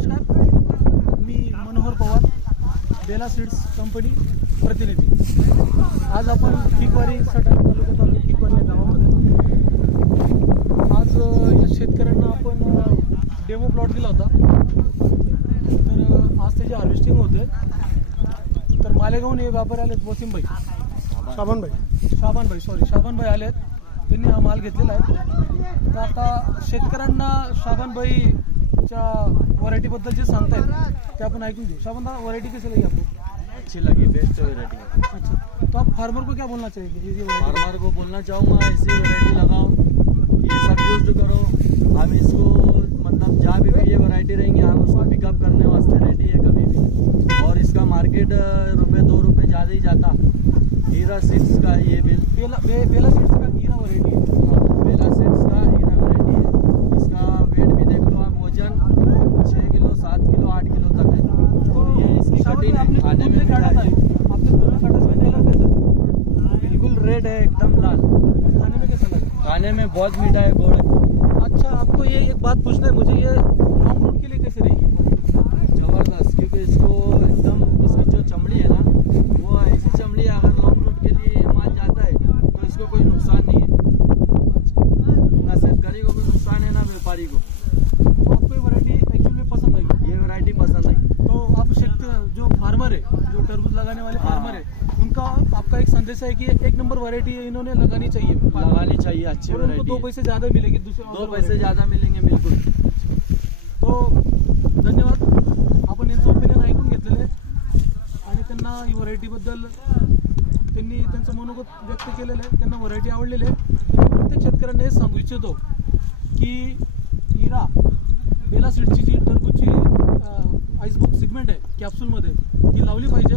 नमस्कार, मी Manohar Pawar, Bela seeds company प्रतिनिधी। आज आपण किकवारी सटाणा तालुक्यात आलो, किकवारी या गावामध्ये। आज या शेतकऱ्यांना आपण डेमो प्लॉट दिला होता। तर आज त्याची हार्वेस्टिंग होते। तर मालेगावहून हे व्यापारी आलेत, वसीमभाई, शाबानभाई आलेत। त्यांनी हा माल घेतलेला आहे। तर आता शेतकऱ्यांना शाबानभाईच्या व्हरायटीबद्दल जे सांगतायत ते आपण ऐकून घेऊ। शाबानदा, व्हरायटी कैसी लगी आपको? अच्छी लगी, बेस्ट वैरायटी। अच्छा, तो आप फार्मर को क्या बोलना चाहिए? फार्मर को बोलना चाहूँगा ऐसी वैरायटी लगाओ, ये सब यूज करो। हम इसको मतलब जहाँ भी ये वैरायटी रहेंगी हम उसको पिकअप करने वास्ते रेडी है कभी भी। और इसका मार्केट ₹2 ज़्यादा ही जाता। हीरा सीड्स का ये बेला सीड्स का हीरा वैरायटी है। बेला सीड्स का हीरा वैरायटी है। इसका वेट भी देख लो आप, वजन 6 किलो, 7 किलो, 8 किलो तक है। और ये इसकी कटिंग है, खाने में काटा था, आपने दोनों काटा था, कलर कैसा? बिल्कुल रेड है, एकदम लाल। खाने में कैसा लगा? खाने में बहुत मीठा है, गोड़ है। अच्छा, आपको ये एक बात पूछना है मुझे, ये लॉन्ग रूट के लिए कैसे रहेगी? जबरदस्त, क्योंकि इसको एकदम इसकी जो चमड़ी है ना, वो ऐसी चमड़ी है, अगर लॉन्ग रूट के लिए माल जाता है तो इसको कोई नुकसान नहीं है। ना शेतकारी को भी नुकसान है, ना व्यापारी को। तो आपको ये वैरायटी एक्चुअली में पसंद आई? ये वैरायटी पसंद आई। तो आप जो फार्मर है, जो तरबूज लगाने वाले फार्मर है, उनका आपका एक संदेश है कि एक नंबर वैरायटी इन्होंने लगानी चाहिए, अच्छी और उनको 2 पैसे ज़्यादा मिलेगी, दूसरे 2 पैसे ज़्यादा मिलेंगे, बिल्कुल। तो धन्यवाद, आपण यांचं ओपिनियन ऐकून घेतलेलं आहे आणि त्यांना ही व्हरायटीबद्दल त्यांनी त्यांचं मनोगत व्यक्त केलेलं आहे। त्यांना व्हरायटी आवडलेली आहे। प्रत्येक शेतकऱ्यांना हे सांगू इच्छितो की हीरा बेला सीडची जी टरबूजची आईसबुक सिगमेंट आहे कॅप्सूलमध्ये, ती लावली पाहिजे।